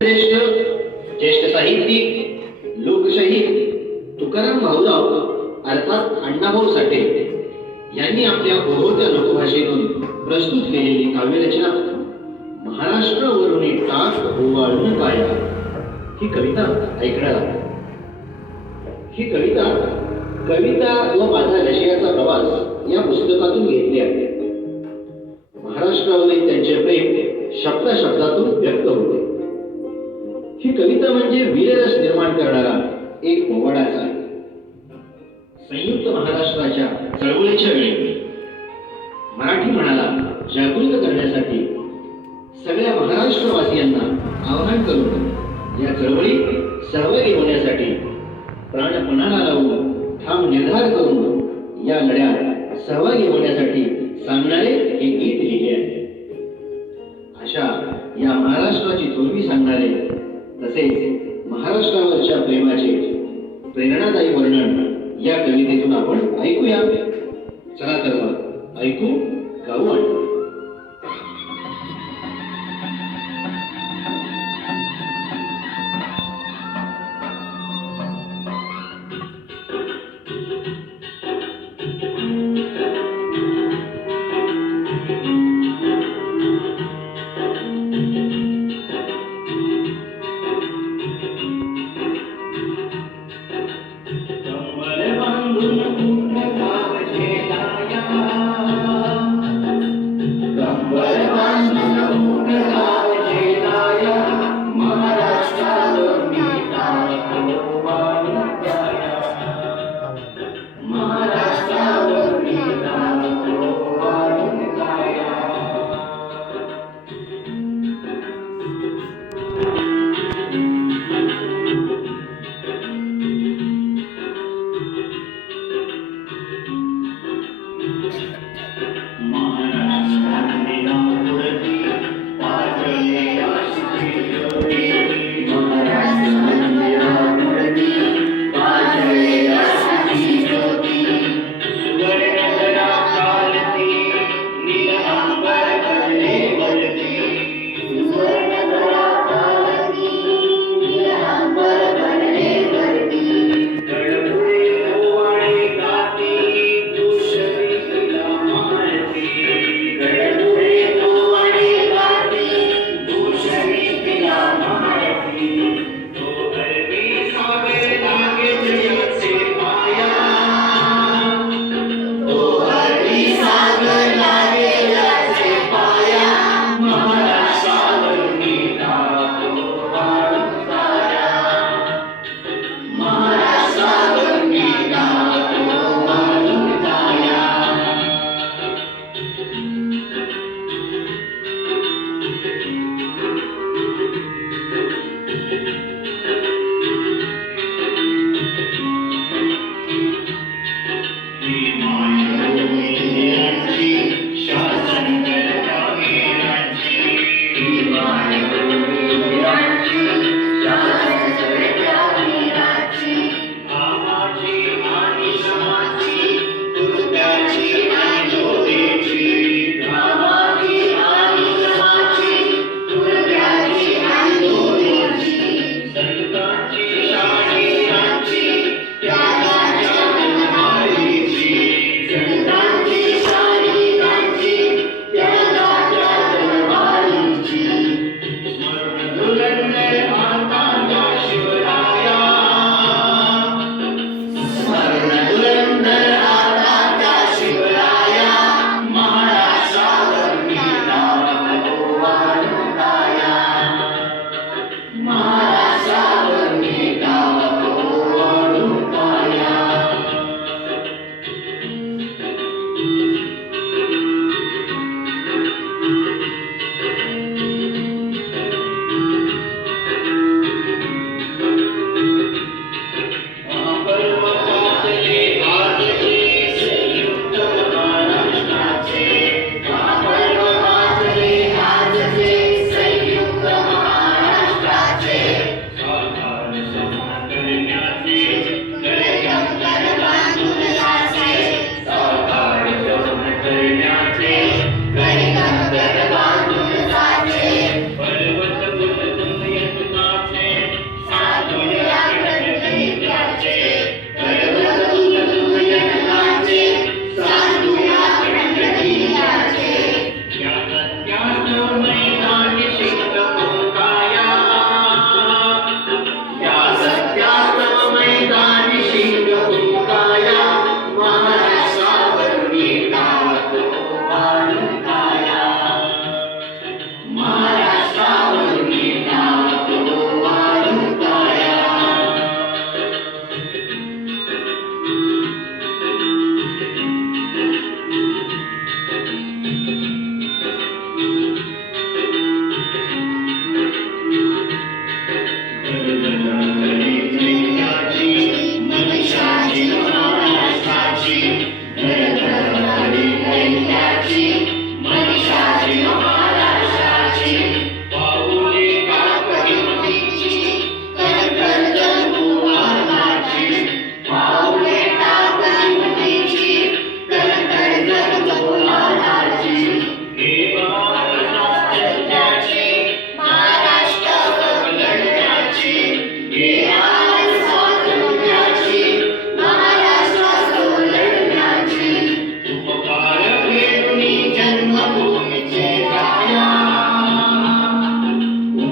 श्रेष्ठ ज्येष्ठ साहित्यिक लोकशाहीर तुकाराम भाऊराव अर्थात अण्णाभाऊ साठे यांनी आपल्या ओघवत्या लोकभाषेतून प्रस्तुत केलेली काव्यरचना महाराष्ट्रावरून टाक ओवाळून काया ही कविता ऐकणार. ही कविता कविता व माझा रशियाचा प्रवास या पुस्तकातून घेतली आहे. महाराष्ट्रावरील त्यांचे प्रेम शब्दातून व्यक्त होते. ही कविता म्हणजे वीररस निर्माण करणारा एक पोवाडाच आहे. संयुक्त महाराष्ट्राच्या चळवळीच्या वेळी मराठी मनाला जागृत करण्यासाठी सगळ्या महाराष्ट्रवासियांना आवाहन करून या चळवळीत सहभागी होण्यासाठी प्राणपणाला लावून ठाम निर्धार करून या लढ्यात सहभागी होण्यासाठी सांगणारे हे गीत लिहिले आहे. अशा या महाराष्ट्राची थोरवी सांगणारे तसेच महाराष्ट्रावरच्या प्रेमाचे प्रेरणादायी वर्णन या कवितेतून आपण ऐकूया. चला तर मग ऐकू गाऊ आणि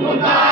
होता